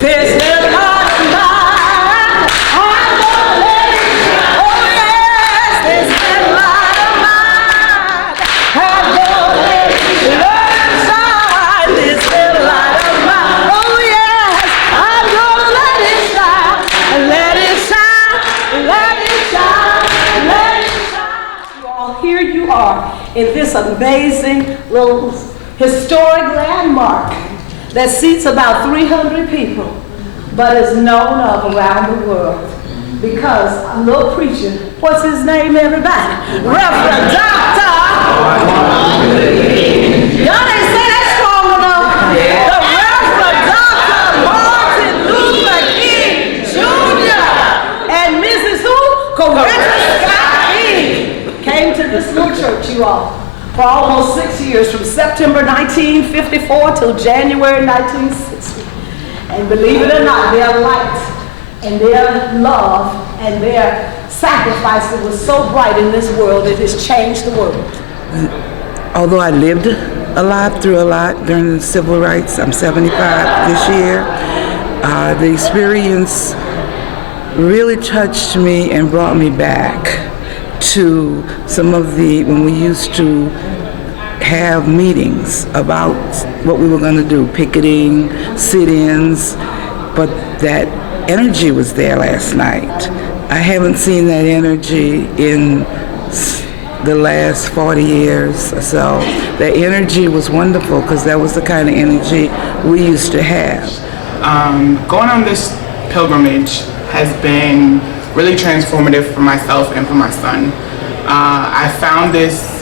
This is light of mine. I'm gonna let it shine. Oh yes, this is light of mine. I'm gonna let it shine. This is light of mine. Oh yes, I'm gonna let it shine. Let it shine. Let it shine. Let it shine. You all, here you are in this amazing little historic landmark that seats about 300 people, but is known of around the world because a little preacher, what's his name, everybody? Reverend Dr. Y'all didn't say that strong enough. The Reverend Dr. Martin Luther King Jr. and Mrs. who? Coretta Scott King came to this little church, you all, for almost 6 years, from September 1954 till January 1960. And believe it or not, their light and their love and their sacrifice that was so bright in this world, it has changed the world. Although I lived a lot, through a lot during the civil rights, I'm 75 this year, the experience really touched me and brought me back to some of when we used to have meetings about what we were going to do, picketing, sit-ins, but that energy was there last night. I haven't seen that energy in the last 40 years or so. That energy was wonderful because that was the kind of energy we used to have. Going on this pilgrimage has been really transformative for myself and for my son. I found this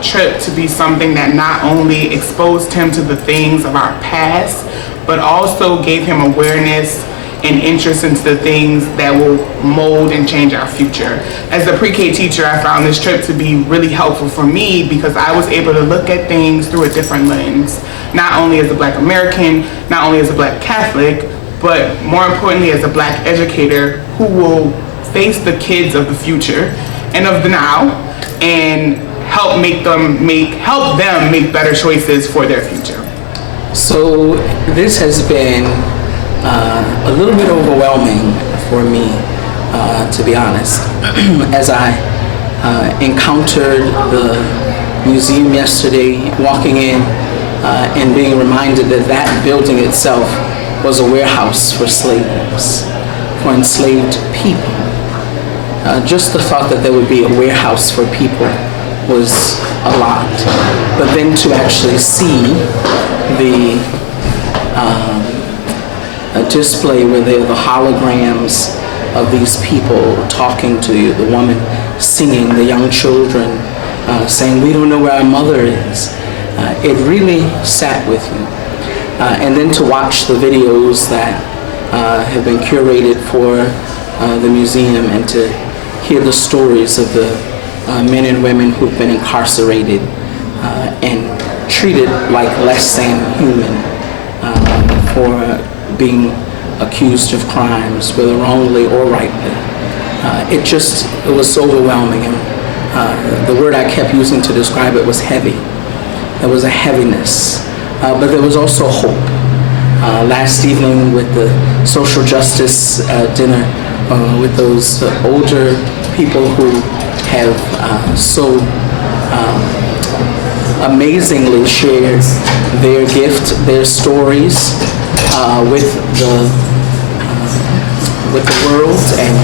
trip to be something that not only exposed him to the things of our past, but also gave him awareness and interest into the things that will mold and change our future. As a pre-K teacher, I found this trip to be really helpful for me because I was able to look at things through a different lens, not only as a Black American, not only as a Black Catholic, but more importantly as a Black educator who will face the kids of the future and of the now and help them make better choices for their future. So this has been a little bit overwhelming for me, to be honest. As I encountered the museum yesterday, walking in and being reminded that that building itself was a warehouse for slaves, for enslaved people. Just the thought that there would be a warehouse for people was a lot. But then to actually see the display where there are the holograms of these people talking to you, the woman singing, the young children saying, "We don't know where our mother is," it really sat with you. And then to watch the videos that have been curated for the museum and to hear the stories of the men and women who've been incarcerated and treated like less than human for being accused of crimes, whether wrongly or rightly. It was so overwhelming. And the word I kept using to describe it was heavy. There was a heaviness, but there was also hope. Last evening with the social justice dinner with those older people who have so amazingly shared their gift, their stories with the world, and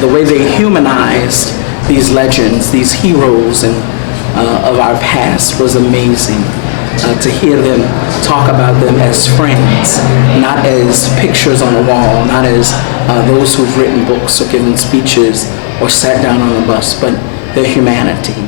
the way they humanized these legends, these heroes of our past was amazing. To hear them talk about them as friends, not as pictures on a wall, not as those who've written books or given speeches or sat down on a bus, but their humanity.